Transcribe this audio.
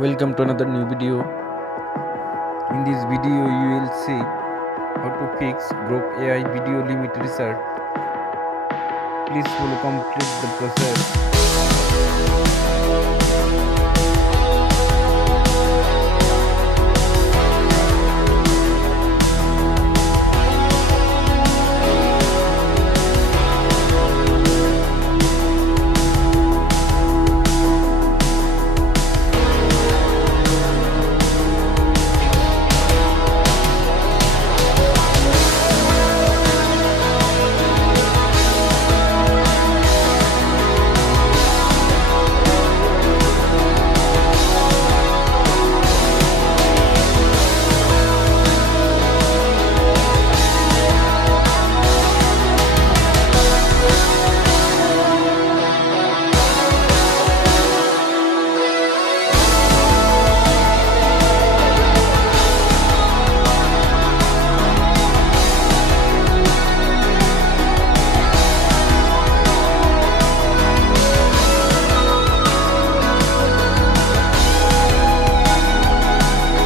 Welcome to another new video. In this video you will see how to fix Grok AI video limit research. Please follow complete the process.